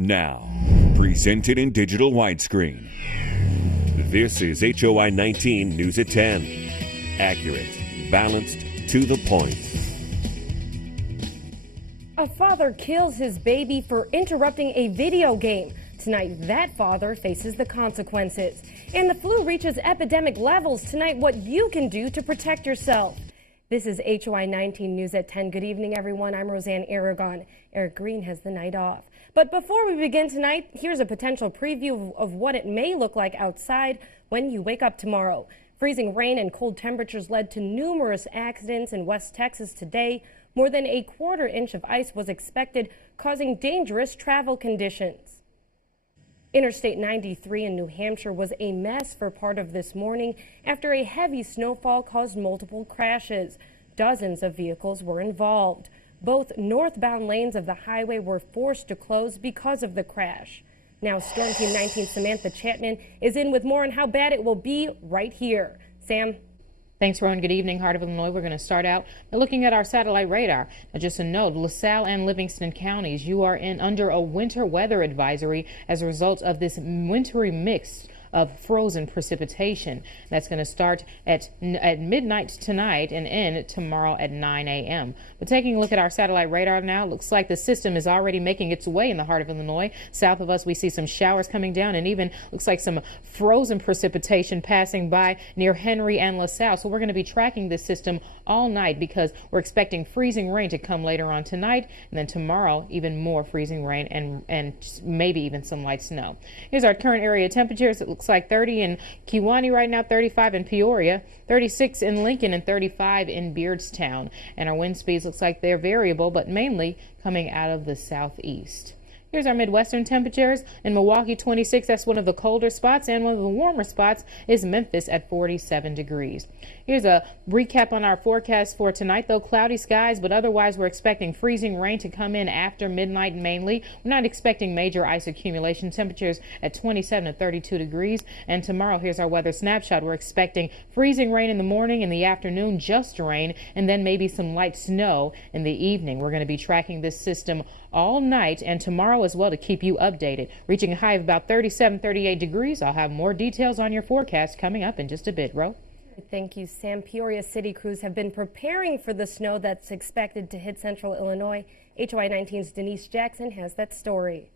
Now, presented in digital widescreen. This is HOI-19 News at 10. Accurate, balanced, to the point. A father kills his baby for interrupting a video game. Tonight, that father faces the consequences. And the flu reaches epidemic levels. Tonight, what you can do to protect yourself. This is HOI-19 News at 10. Good evening, everyone. I'm Roseanne Aragon. Eric Green has the night off. But before we begin tonight, here's a potential preview of what it may look like outside when you wake up tomorrow. Freezing rain and cold temperatures led to numerous accidents in West Texas today. More than a quarter-inch of ice was expected, causing dangerous travel conditions. Interstate 93 in New Hampshire was a mess for part of this morning after a heavy snowfall caused multiple crashes. Dozens of vehicles were involved. Both northbound lanes of the highway were forced to close because of the crash. Now, Storm Team 19 Samantha Chapman is in with more on how bad it will be right here. Sam? Thanks, Ron. Good evening, Heart of Illinois. We're going to start out by looking at our satellite radar. Now, just a note, LaSalle and Livingston counties, you are under a winter weather advisory as a result of this wintry mix of frozen precipitation. That's going to start at midnight tonight and end tomorrow at 9 a.m. But taking a look at our satellite radar now, it looks like the system is already making its way in the heart of Illinois. South of us, we see some showers coming down and even looks like some frozen precipitation passing by near Henry and LaSalle. So we're going to be tracking this system all night because we're expecting freezing rain to come later on tonight, and then tomorrow even more freezing rain and maybe even some light snow. Here's our current area temperatures. It looks like 30 in Kewanee right now, 35 in Peoria, 36 in Lincoln, and 35 in Beardstown. And our wind speeds looks like they're variable, but mainly coming out of the southeast. Here's our Midwestern temperatures. In Milwaukee, 26. That's one of the colder spots, and one of the warmer spots is Memphis at 47 degrees. Here's a recap on our forecast for tonight, though. Cloudy skies, but otherwise we're expecting freezing rain to come in after midnight mainly. We're not expecting major ice accumulation. Temperatures at 27 to 32 degrees. And tomorrow, here's our weather snapshot. We're expecting freezing rain in the morning, in the afternoon, just rain, and then maybe some light snow in the evening. We're going to be tracking this system all night and tomorrow as well to keep you updated. Reaching a high of about 37, 38 degrees. I'll have more details on your forecast coming up in just a bit. Ro? Thank you, Sam. Peoria city crews have been preparing for the snow that's expected to hit central Illinois. HOI-19's Denise Jackson has that story.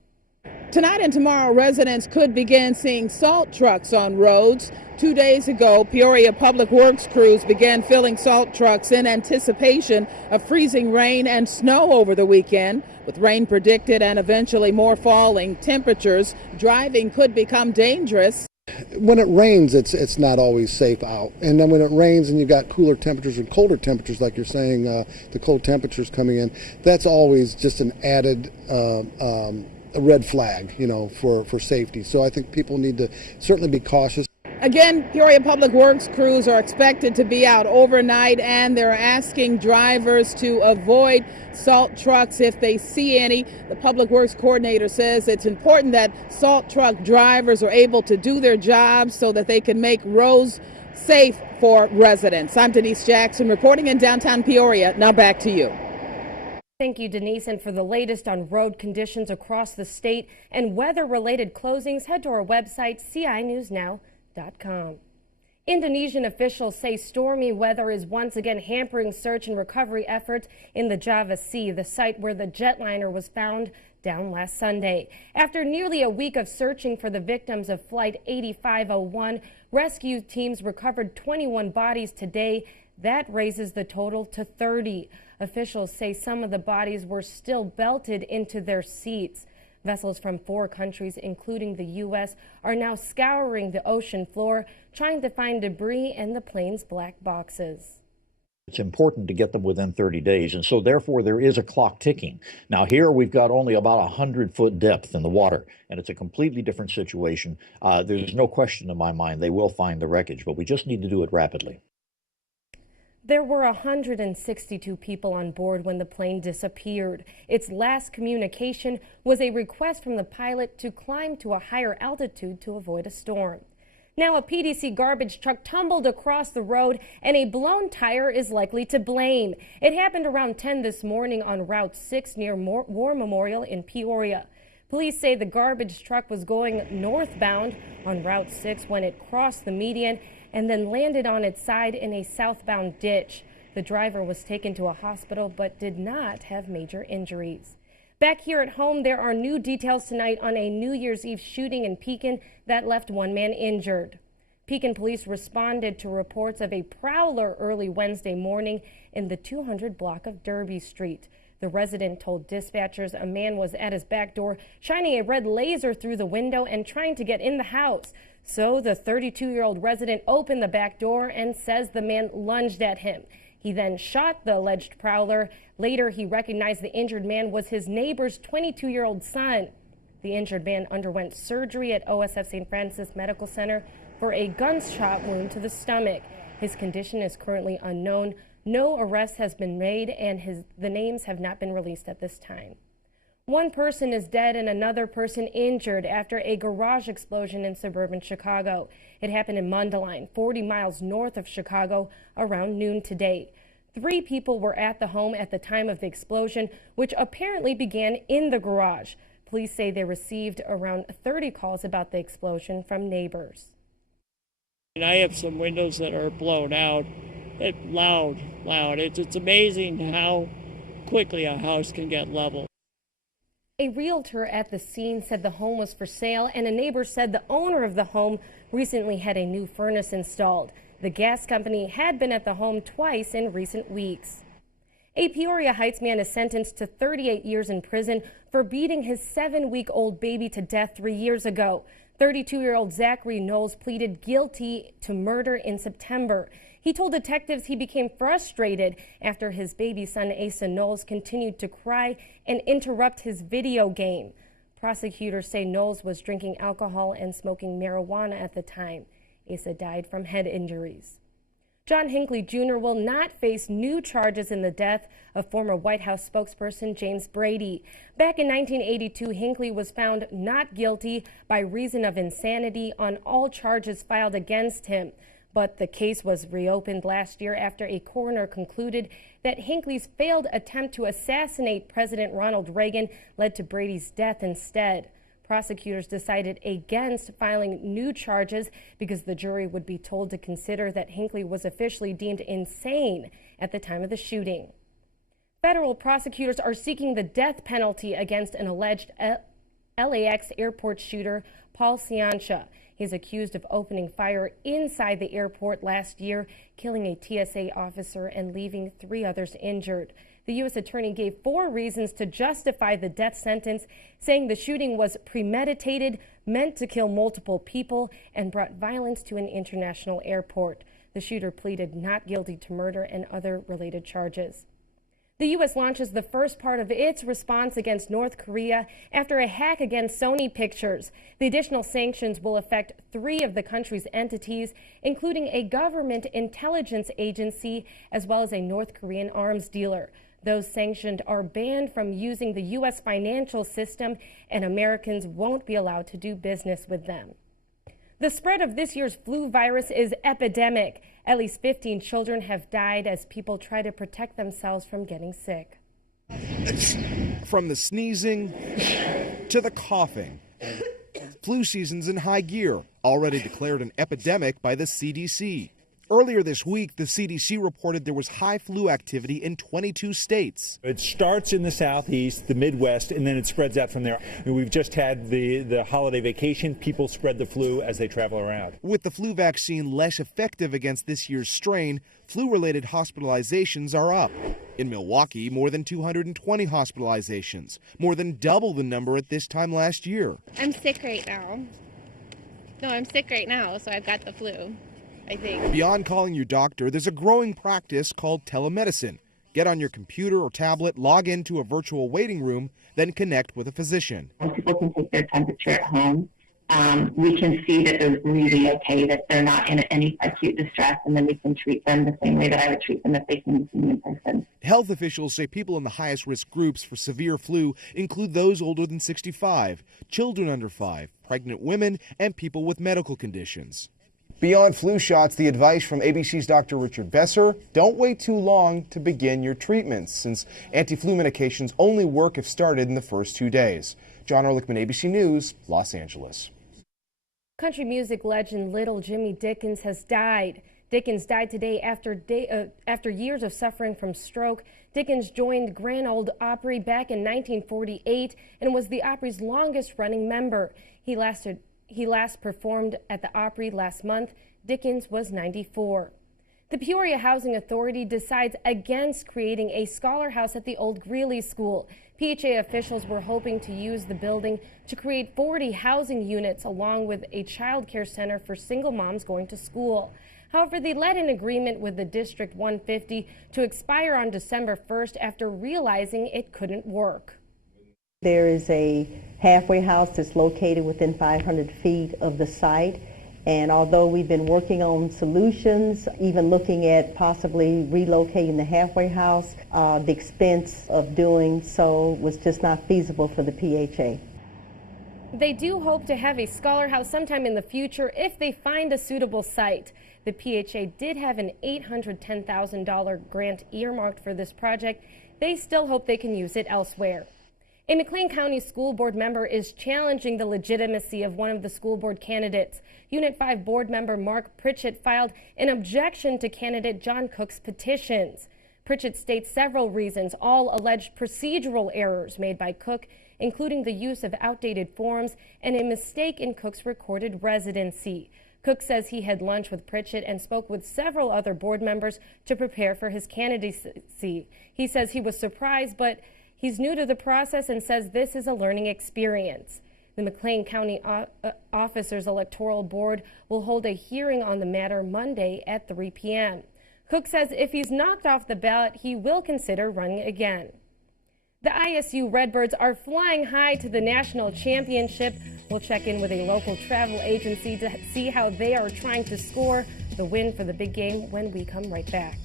Tonight and tomorrow, residents could begin seeing salt trucks on roads. 2 days ago, Peoria Public Works crews began filling salt trucks in anticipation of freezing rain and snow over the weekend. With rain predicted and eventually more falling temperatures, driving could become dangerous. When it rains, it's not always safe out. And then when it rains and you've got cooler temperatures and colder temperatures, like you're saying, the cold temperatures coming in, that's always just an added a red flag, for safety. So I think people need to certainly be cautious. Again, Peoria Public Works crews are expected to be out overnight, and they're asking drivers to avoid salt trucks if they see any. The Public Works coordinator says it's important that salt truck drivers are able to do their jobs so that they can make roads safe for residents. I'm Denise Jackson reporting in downtown Peoria. Now back to you. Thank you, Denise. And for the latest on road conditions across the state and weather-related closings, head to our website, cinewsnow.com. Indonesian officials say stormy weather is once again hampering search and recovery efforts in the Java Sea, the site where the jetliner was found down last Sunday. After nearly a week of searching for the victims of Flight 8501, rescue teams recovered 21 bodies today. That raises the total to 30. Officials say some of the bodies were still belted into their seats. Vessels from 4 countries, including the U.S., are now scouring the ocean floor, trying to find debris in the plane's black boxes. It's important to get them within 30 days, and so therefore there is a clock ticking. Now here we've got only about 100-foot depth in the water, and it's a completely different situation. There's no question in my mind they will find the wreckage, but we just need to do it rapidly. There were 162 people on board when the plane disappeared. Its last communication was a request from the pilot to climb to a higher altitude to avoid a storm. Now a PDC garbage truck tumbled across the road and a blown tire is likely to blame. It happened around 10 this morning on Route 6 near War Memorial in Peoria. Police say the garbage truck was going northbound on Route 6 when it crossed the median and then landed on its side in a southbound ditch. The driver was taken to a hospital but did not have major injuries. Back here at home, there are new details tonight on a New Year's Eve shooting in Pekin that left one man injured. Pekin police responded to reports of a prowler early Wednesday morning in the 200 block of Derby Street. The resident told dispatchers a man was at his back door shining a red laser through the window and trying to get in the house. So the 32-year-old resident opened the back door and says the man lunged at him. He then shot the alleged prowler. Later, he recognized the injured man was his neighbor's 22-year-old son. The injured man underwent surgery at OSF St. Francis Medical Center for a gunshot wound to the stomach. His condition is currently unknown. No arrest has been made, and the names have not been released at this time. One person is dead and another person injured after a garage explosion in suburban Chicago. It happened in Mundelein, 40 miles north of Chicago, around noon today. 3 people were at the home at the time of the explosion, which apparently began in the garage. Police say they received around 30 calls about the explosion from neighbors. I have some windows that are blown out. Loud. It's amazing how quickly a house can get leveled. A realtor at the scene said the home was for sale, and a neighbor said the owner of the home recently had a new furnace installed. The gas company had been at the home twice in recent weeks. A Peoria Heights man is sentenced to 38 years in prison for beating his 7-week-old baby to death 3 years ago. 32-year-old Zachary Knowles pleaded guilty to murder in September. He told detectives he became frustrated after his baby son Asa Knowles continued to cry and interrupt his video game. Prosecutors say Knowles was drinking alcohol and smoking marijuana at the time. Asa died from head injuries. John Hinckley Jr. will not face new charges in the death of former White House spokesperson James Brady. Back in 1982, Hinckley was found not guilty by reason of insanity on all charges filed against him. But the case was reopened last year after a coroner concluded that Hinckley's failed attempt to assassinate President Ronald Reagan led to Brady's death instead. Prosecutors decided against filing new charges because the jury would be told to consider that Hinckley was officially deemed insane at the time of the shooting. Federal prosecutors are seeking the death penalty against an alleged LAX airport shooter, Paul Ciancia. He's accused of opening fire inside the airport last year, killing a TSA officer and leaving 3 others injured. The U.S. attorney gave 4 reasons to justify the death sentence, saying the shooting was premeditated, meant to kill multiple people, and brought violence to an international airport. The shooter pleaded not guilty to murder and other related charges. The U.S. launches the first part of its response against North Korea after a hack against Sony Pictures. The additional sanctions will affect 3 of the country's entities, including a government intelligence agency as well as a North Korean arms dealer. Those sanctioned are banned from using the U.S. financial system, and Americans won't be allowed to do business with them. The spread of this year's flu virus is epidemic. At least 15 children have died as people try to protect themselves from getting sick. From the sneezing to the coughing, flu season's in high gear, already declared an epidemic by the CDC. Earlier this week, the CDC reported there was high flu activity in 22 states. It starts in the southeast, the Midwest, and then it spreads out from there. We've just had the holiday vacation. People spread the flu as they travel around. With the flu vaccine less effective against this year's strain, flu-related hospitalizations are up. In Milwaukee, more than 220 hospitalizations, more than double the number at this time last year. I'm sick right now. No, I'm sick right now, so I've got the flu. I think. Beyond calling your doctor, there's a growing practice called telemedicine. Get on your computer or tablet, log into a virtual waiting room, then connect with a physician. People can take their temperature at home. We can see that they're breathing okay, that they're not in any acute distress, and then we can treat them the same way that I would treat them if they came to me in person. Health officials say people in the highest risk groups for severe flu include those older than 65, children under 5, pregnant women, and people with medical conditions. Beyond flu shots, the advice from ABC's Dr. Richard Besser: don't wait too long to begin your treatments, since anti-flu medications only work if started in the first 2 days. John Ehrlichman, ABC News, Los Angeles. Country music legend Little Jimmy Dickens has died. Dickens died today after years of suffering from stroke. Dickens joined Grand Ole Opry back in 1948 and was the Opry's longest-running member. He last performed at the Opry last month. Dickens was 94. The Peoria Housing Authority decides against creating a scholar house at the old Greeley School. PHA officials were hoping to use the building to create 40 housing units along with a child care center for single moms going to school. However, they let an agreement with the District 150 to expire on December 1st after realizing it couldn't work. There is a halfway house that's located within 500 feet of the site, and although we've been working on solutions, even looking at possibly relocating the halfway house, the expense of doing so was just not feasible for the PHA. They do hope to have a scholar house sometime in the future if they find a suitable site. The PHA did have an $810,000 grant earmarked for this project. They still hope they can use it elsewhere. A McLean County School Board member is challenging the legitimacy of one of the school board candidates. Unit 5 board member Mark Pritchett filed an objection to candidate John Cook's petitions. Pritchett states several reasons, all alleged procedural errors made by Cook, including the use of outdated forms and a mistake in Cook's recorded residency. Cook says he had lunch with Pritchett and spoke with several other board members to prepare for his candidacy. He says he was surprised, but he's new to the process and says this is a learning experience. The McLean County Officers Electoral Board will hold a hearing on the matter Monday at 3 p.m. Cook says if he's knocked off the ballot, he will consider running again. The ISU Redbirds are flying high to the national championship. We'll check in with a local travel agency to see how they are trying to score the win for the big game when we come right back.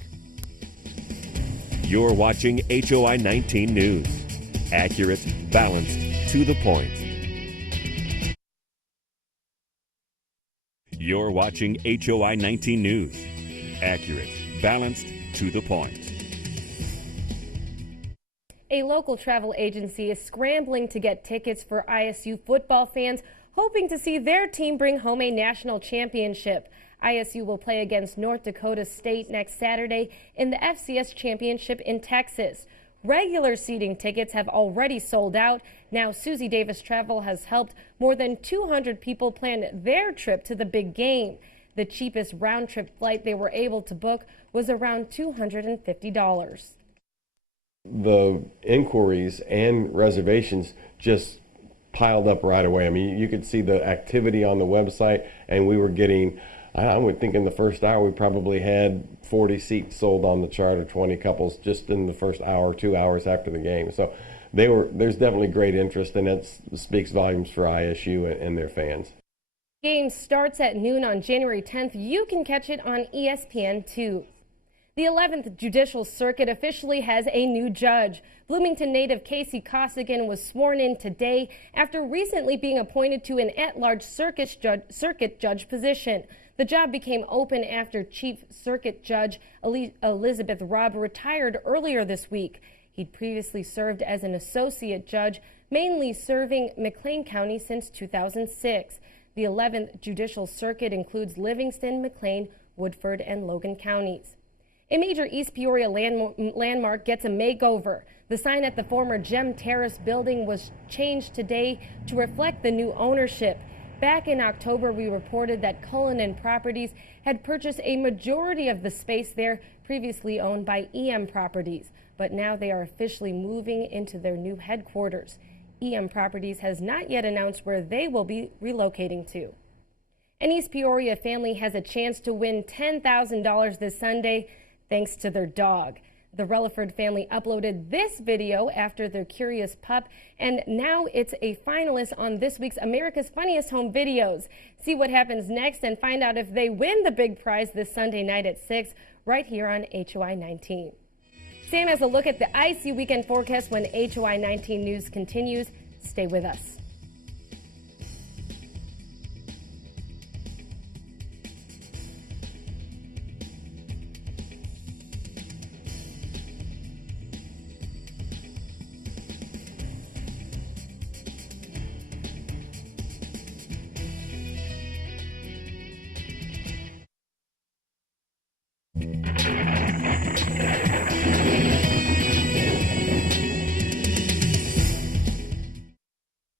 You're watching HOI-19 News. Accurate, balanced, to the point. You're watching HOI-19 News. Accurate, balanced, to the point. A local travel agency is scrambling to get tickets for ISU football fans, hoping to see their team bring home a national championship. ISU will play against North Dakota State next Saturday in the FCS Championship in Texas. Regular seating tickets have already sold out. Now Susie Davis Travel has helped more than 200 people plan their trip to the big game. The cheapest round-trip flight they were able to book was around $250. The inquiries and reservations just piled up right away. I mean, you could see the activity on the website, and we were getting, I would think in the first hour we probably had 40 seats sold on the chart, or 20 couples just in the first hour, 2 hours after the game. So there's definitely great interest, and that speaks volumes for ISU and their fans. Game starts at noon on January 10th. You can catch it on ESPN2. The 11th Judicial Circuit officially has a new judge. Bloomington native Casey Costigan was sworn in today after recently being appointed to an at-large circuit judge position. The job became open after Chief Circuit Judge Elizabeth Robb retired earlier this week. He'd previously served as an associate judge, mainly serving McLean County since 2006. The 11th Judicial Circuit includes Livingston, McLean, Woodford, and Logan counties. A major East Peoria landmark gets a makeover. The sign at the former Gem Terrace building was changed today to reflect the new ownership. Back in October, we reported that Cullinan Properties had purchased a majority of the space there, previously owned by EM Properties. But now they are officially moving into their new headquarters. EM Properties has not yet announced where they will be relocating to. An East Peoria family has a chance to win $10,000 this Sunday, thanks to their dog. The Relaford family uploaded this video after their curious pup, and now it's a finalist on this week's America's Funniest Home Videos. See what happens next and find out if they win the big prize this Sunday night at 6, right here on HOI-19. Sam has a look at the icy weekend forecast when HOI-19 News continues. Stay with us.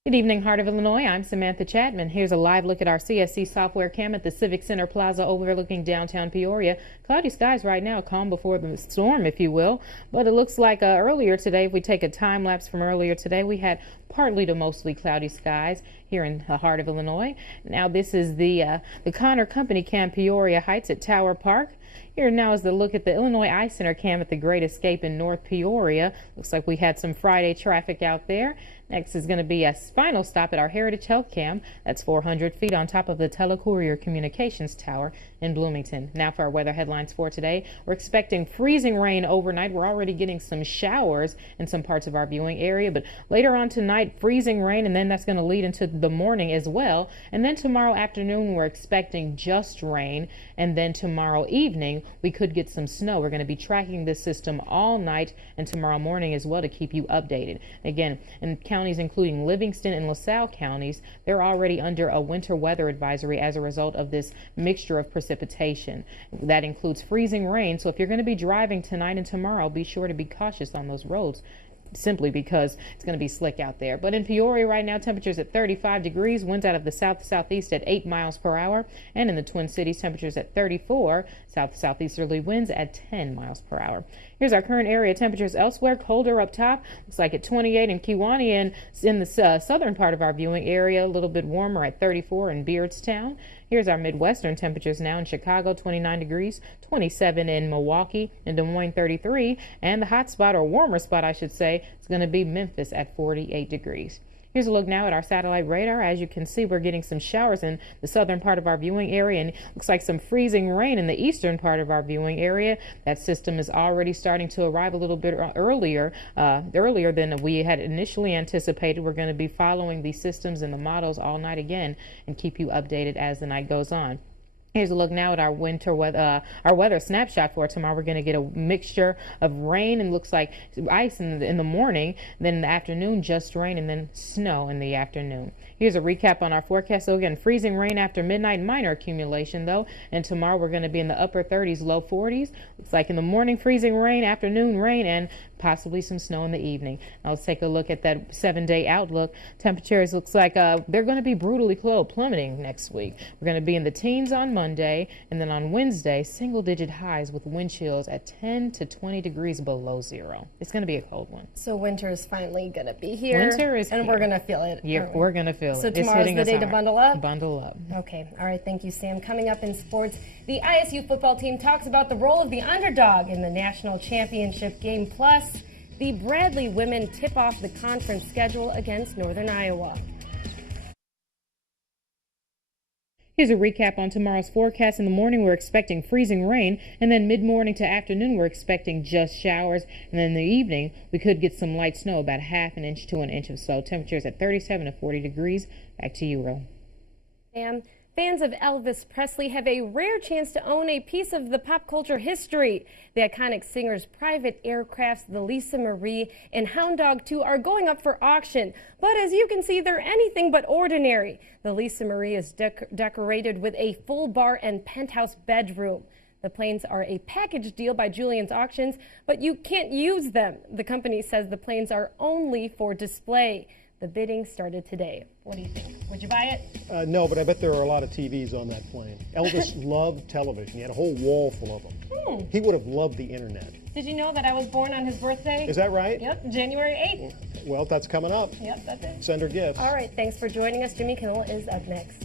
Good evening, Heart of Illinois. I'm Samantha Chapman. Here's a live look at our CSC software cam at the Civic Center Plaza overlooking downtown Peoria. Cloudy skies right now, calm before the storm, if you will. But it looks like earlier today, if we take a time lapse from earlier today, we had partly to mostly cloudy skies here in the heart of Illinois. Now this is the Connor Company cam, Peoria Heights at Tower Park. Here now is the look at the Illinois Ice Center cam at the Great Escape in North Peoria. Looks like we had some Friday traffic out there. Next is going to be a final stop at our Heritage Health Cam. That's 400 feet on top of the Telecourier Communications Tower in Bloomington. Now for our weather headlines for today. We're expecting freezing rain overnight. We're already getting some showers in some parts of our viewing area, but later on tonight, freezing rain, and then that's going to lead into the morning as well. And then tomorrow afternoon, we're expecting just rain, and then tomorrow evening, we could get some snow. We're going to be tracking this system all night and tomorrow morning as well to keep you updated. Again, in counties including Livingston and LaSalle counties, they're already under a winter weather advisory as a result of this mixture of precipitation. That includes freezing rain, so if you're going to be driving tonight and tomorrow, be sure to be cautious on those roads, simply because it's going to be slick out there. But in Peoria right now, temperatures at 35 degrees, winds out of the south-southeast at 8 miles per hour, and in the Twin Cities, temperatures at 34, south-southeasterly winds at 10 miles per hour. Here's our current area temperatures elsewhere. Colder up top, looks like at 28 in Kewanee, and in the southern part of our viewing area, a little bit warmer at 34 in Beardstown. Here's our Midwestern temperatures now in Chicago, 29 degrees, 27 in Milwaukee, in Des Moines, 33, and the hot spot, or warmer spot, I should say, is going to be Memphis at 48 degrees. Here's a look now at our satellite radar. As you can see, we're getting some showers in the southern part of our viewing area, and it looks like some freezing rain in the eastern part of our viewing area. That system is already starting to arrive a little bit earlier than we had initially anticipated. We're going to be following these systems and the models all night again and keep you updated as the night goes on. Here's a look now at our winter weather, our weather snapshot for tomorrow. We're going to get a mixture of rain and looks like ice in the morning, then in the afternoon just rain, and then snow in the afternoon. Here's a recap on our forecast. So again, freezing rain after midnight, minor accumulation though, and tomorrow we're going to be in the upper 30s, low 40s. Looks like in the morning freezing rain, afternoon rain, and possibly some snow in the evening. Now let's take a look at that 7-day outlook. Temperatures looks like they're going to be brutally cold, plummeting next week. We're going to be in the teens on Monday, and then on Wednesday, single-digit highs with wind chills at 10 to 20 degrees below zero. It's going to be a cold one. So winter is finally going to be here. Winter is and here. we're going to feel it. Yeah, we're going to feel it. So tomorrow's the day to bundle up? Bundle up. Okay. All right. Thank you, Sam. Coming up in sports, the ISU football team talks about the role of the underdog in the national championship game. Plus, the Bradley women tip off the conference schedule against Northern Iowa. Here's a recap on tomorrow's forecast. In the morning, we're expecting freezing rain, and then mid-morning to afternoon, we're expecting just showers, and then in the evening, we could get some light snow, about ½ an inch to an inch of snow. Temperatures at 37 to 40 degrees. Back to you, Ro. Sam, fans of Elvis Presley have a rare chance to own a piece of the pop culture history. The iconic singer's private aircrafts, the Lisa Marie and Hound Dog 2, are going up for auction. But as you can see, they're anything but ordinary. The Lisa Marie is decorated with a full bar and penthouse bedroom. The planes are a package deal by Julian's Auctions, but you can't use them. The company says the planes are only for display. The bidding started today. What do you think? Would you buy it? No, but I bet there are a lot of TVs on that plane. Elvis loved television. He had a whole wall full of them. He would have loved the internet. Did you know that I was born on his birthday? Is that right? Yep, January 8th. Well, that's coming up. Yep, that's it. Send her gifts. All right, thanks for joining us. Jimmy Kendall is up next.